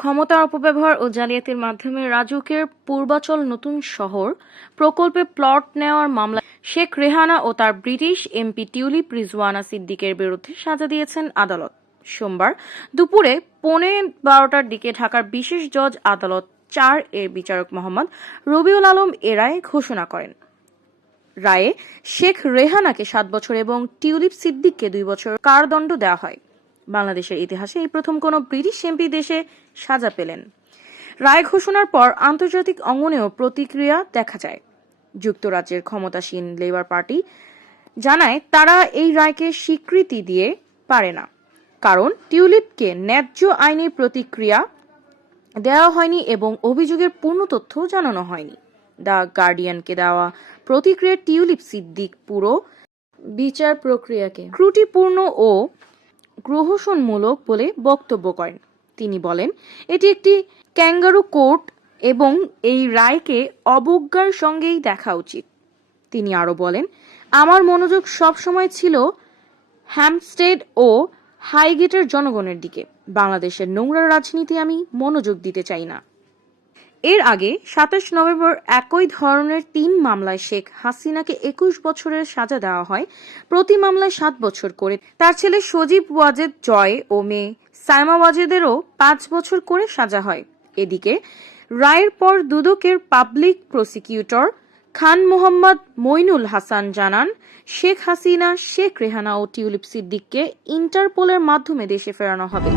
ক্ষমতার অপব্যবহার ও জালিয়াতির মাধ্যমে রাজুকের পূর্বাচল নতুন শহর প্রকল্পে প্লট নেওয়ার মামলায় শেখ রেহানা ও তার ব্রিটিশ এমপি টিউলিপ রিজওয়ানা সিদ্দিকের বিরুদ্ধে সাজা দিয়েছেন আদালত। সোমবার দুপুরে পৌনে বারোটার দিকে ঢাকার বিশেষ জজ আদালত চার এর বিচারক মোহাম্মদ রবিউল আলম এ রায় ঘোষণা করেন। রায়ে শেখ রেহানাকে সাত বছর এবং টিউলিপ সিদ্দিককে দুই বছর কারাদণ্ড দেওয়া হয়। বাংলাদেশের ইতিহাসে এই প্রথম কোনো ব্রিটিশ এমপি দেশে সাজা পেলেন। রায় ঘোষণার পর আন্তর্জাতিক অঙ্গনেও প্রতিক্রিয়া দেখা যায়। যুক্তরাজ্যের ক্ষমতাসীন লেবার পার্টি জানায় তারা এই রায়কে স্বীকৃতি দিয়ে পারে না। কারণ টিউলিপকে ন্যায্য আইনের প্রতিক্রিয়া দেওয়া হয়নি এবং অভিযোগের পূর্ণ তথ্য জানানো হয়নি। দ্য গার্ডিয়ানকে দেওয়া প্রতিক্রিয়া টিউলিপ সিদ্দিক পুরো বিচার প্রক্রিয়াকে ত্রুটিপূর্ণ ও গ্রহণমূলক বলে বক্তব্য করেন। তিনি বলেন, এটি একটি ক্যাঙ্গারু কোর্ট এবং এই রায়কে অবজ্ঞার সঙ্গেই দেখা উচিত। তিনি আরও বলেন, আমার মনোযোগ সবসময় ছিল হ্যামস্টেড ও হাইগেটের জনগণের দিকে। বাংলাদেশের নোংরা রাজনীতি আমি মনোযোগ দিতে চাই না। এর আগে সাতাশ নভেম্বর একই ধরনের তিন মামলায় শেখ হাসিনাকে একুশ বছরের সাজা দেওয়া হয়। প্রতি মামলায় সাত বছর করে। তার ছেলে সজীব ওয়াজেদ জয় ও মেয়ে সাইমা ওয়াজেদেরও পাঁচ বছর করে সাজা হয়। এদিকে রায়ের পর দুদকের পাবলিক প্রসিকিউটর খান মোহাম্মদ মইনুল হাসান জানান, শেখ হাসিনা, শেখ রেহানা ও টিউলিপ সিদ্দিককে ইন্টারপোলের মাধ্যমে দেশে ফেরানো হবে।